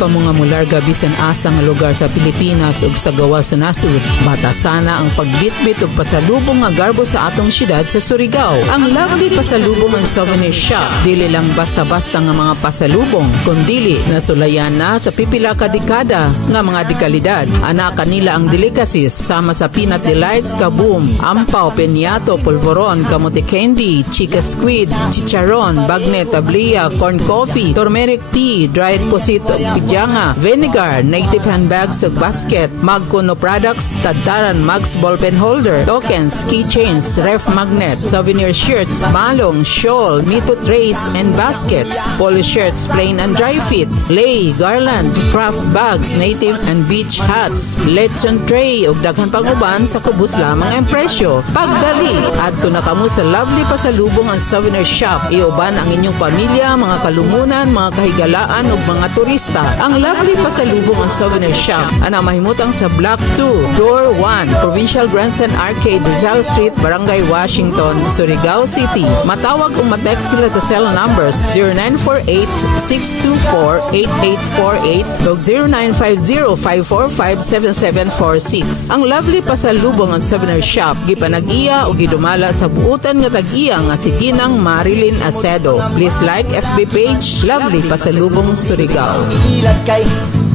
ka mga mularga bisan asa nga lugar sa Pilipinas ug sa gawas sa nasud, bata sana ang pagbitbit ug pasalubong nga garbo sa atong syudad sa Surigao. Ang Lovely Pasalubong and Souvenir Shop dili lang basta-basta nga mga pasalubong, kundili nasulayan na sa pipila ka dekada nga mga dekalidad. Ana kanila ang delicacies sama sa peanut delights, kaboom, ampaw, peñato, polvoron, kamote candy, chica squid, chicharon, bagnet, tablia, corn coffee, turmeric tea, dried pusit o pijanga, vinegar, native handbags ug basket, Magkuno products, tadtaran, mugs, ballpen holder, tokens, keychains, ref magnet, souvenir shirts, balong, shawl, nito trays and baskets, polo shirts, plain and dry fit, lei, garland, craft bags, native and beach hats, lechon tray ug daghan pang uban sa kubos lamang ang presyo. Pagdali, adto na kamo sa Lovely Pasalubong and Souvenir Shop. Iuban ang inyong pamilya, mga kalumunan, mga kahigalaan ug mga turista. Ang Lovely Pasalubong and Souvenir Shop ana mahimutang sa Block 2, Door 1, Provincial Grandstand Arcade, Rizal Street, Barangay Washington, Surigao City. Matawag o matext sila sa cell numbers 0948-624-8848 o 0950-545-7746. Ang Lovely Pasalubong and Souvenir Shop gipanag-iya o gidumala sa buutan nga tag-iya nga si Ginang Marilyn Acedo. Please like FB page Lovely Pasalubong Surigao. Ilat kay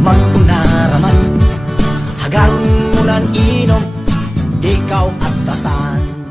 magpunaraman hagang mulan inom ikaw at tasan.